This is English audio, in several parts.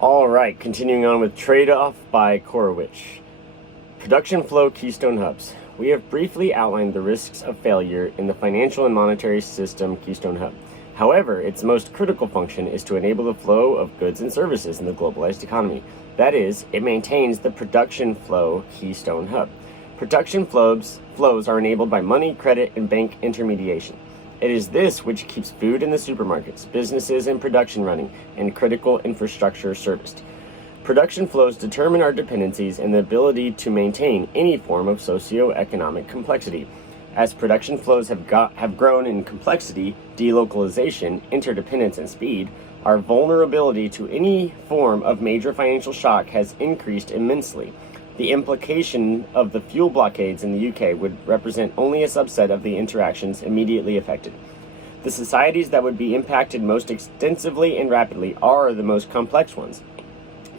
All right, continuing on with Trade-Off by Korowich. Production flow keystone hubs. We have briefly outlined the risks of failure in the financial and monetary system keystone hub. However, its most critical function is to enable the flow of goods and services in the globalized economy. That is, it maintains the production flow keystone hub. Production flows are enabled by money, credit, and bank intermediation. It is this which keeps food in the supermarkets, businesses and production running, and critical infrastructure serviced. Production flows determine our dependencies and the ability to maintain any form of socio-economic complexity. As production flows have grown in complexity, delocalization, interdependence, and speed, our vulnerability to any form of major financial shock has increased immensely. The implication of the fuel blockades in the UK would represent only a subset of the interactions immediately affected. The societies that would be impacted most extensively and rapidly are the most complex ones.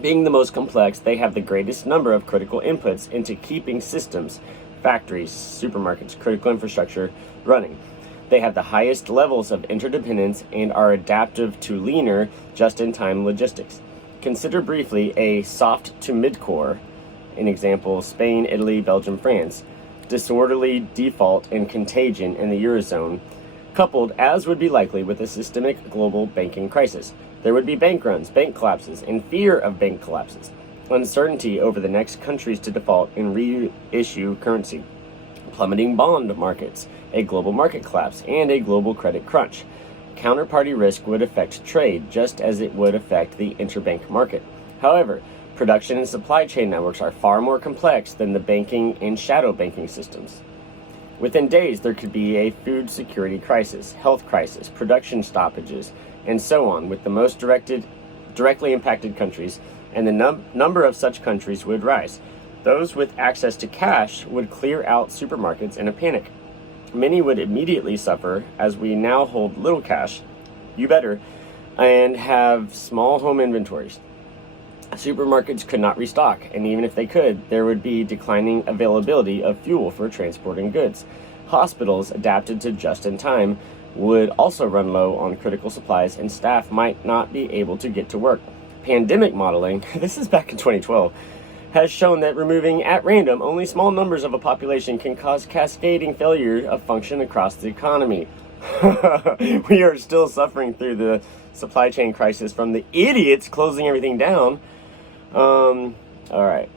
Being the most complex, they have the greatest number of critical inputs into keeping systems, factories, supermarkets, critical infrastructure running. They have the highest levels of interdependence and are adaptive to leaner, just-in-time logistics. Consider briefly a soft to mid-core, an example, Spain, Italy, Belgium, France, disorderly default and contagion in the Eurozone, coupled, as would be likely, with a systemic global banking crisis. There would be bank runs, bank collapses, and fear of bank collapses, uncertainty over the next countries to default and reissue currency, plummeting bond markets, a global market collapse, and a global credit crunch. Counterparty risk would affect trade just as it would affect the interbank market. However, production and supply chain networks are far more complex than the banking and shadow banking systems. Within days, there could be a food security crisis, health crisis, production stoppages, and so on, with the most directly impacted countries, and the number of such countries would rise. Those with access to cash would clear out supermarkets in a panic. Many would immediately suffer, as we now hold little cash, and have small home inventories. Supermarkets could not restock, and even if they could, there would be declining availability of fuel for transporting goods. Hospitals, adapted to just-in-time, would also run low on critical supplies, and staff might not be able to get to work. Pandemic modeling, this is back in 2012, has shown that removing at random only small numbers of a population can cause cascading failure of function across the economy. We are still suffering through the supply chain crisis from the idiots closing everything down. All right.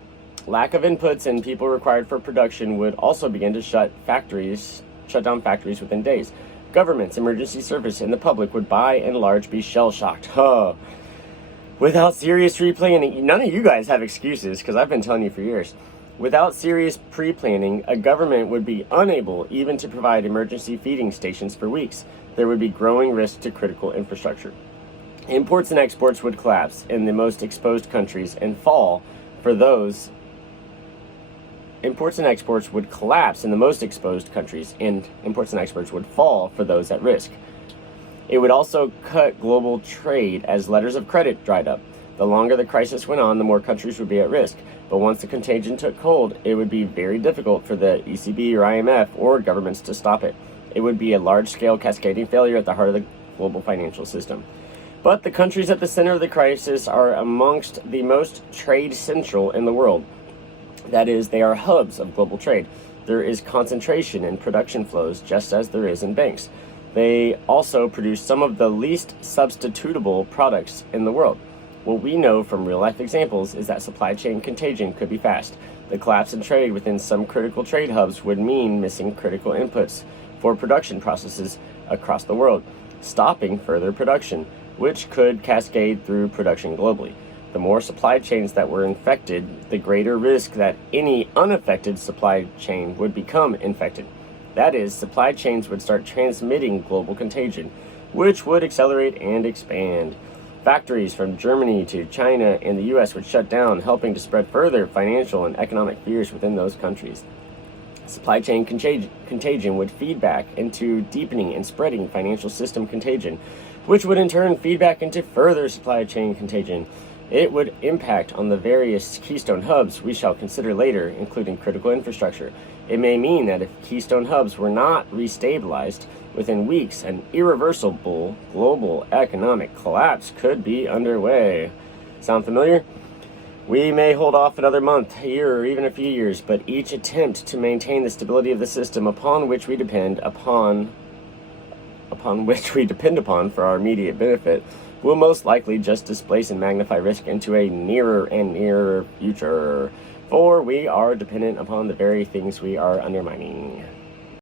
Lack of inputs and people required for production would also begin to shut down factories within days. Governments, emergency service, and the public would by and large be shell-shocked. Without serious pre-planning, none of you guys have excuses, because I've been telling you for years. Without serious pre-planning, a government would be unable even to provide emergency feeding stations for weeks. There would be growing risk to critical infrastructure. Imports and exports would collapse in the most exposed countries and fall for those. Imports and exports would collapse in the most exposed countries, and imports and exports would fall for those at risk. It would also cut global trade as letters of credit dried up. The longer the crisis went on, the more countries would be at risk. But once the contagion took hold, it would be very difficult for the ECB or IMF or governments to stop it. It would be a large-scale cascading failure at the heart of the global financial system. But the countries at the center of the crisis are amongst the most trade central in the world. That is, they are hubs of global trade. There is concentration in production flows, just as there is in banks. They also produce some of the least substitutable products in the world. What we know from real-life examples is that supply chain contagion could be fast. The collapse in trade within some critical trade hubs would mean missing critical inputs for production processes across the world, stopping further production, which could cascade through production globally. The more supply chains that were infected, the greater risk that any unaffected supply chain would become infected. That is, supply chains would start transmitting global contagion, which would accelerate and expand. Factories from Germany to China and the US would shut down, helping to spread further financial and economic fears within those countries. Supply chain contagion would feed back into deepening and spreading financial system contagion, which would in turn feed back into further supply chain contagion. It would impact on the various keystone hubs we shall consider later, including critical infrastructure. It may mean that if keystone hubs were not restabilized within weeks, an irreversible global economic collapse could be underway. Sound familiar? We may hold off another month, a year, or even a few years, but each attempt to maintain the stability of the system upon which we depend upon for our immediate benefit will most likely just displace and magnify risk into a nearer and nearer future, for we are dependent upon the very things we are undermining.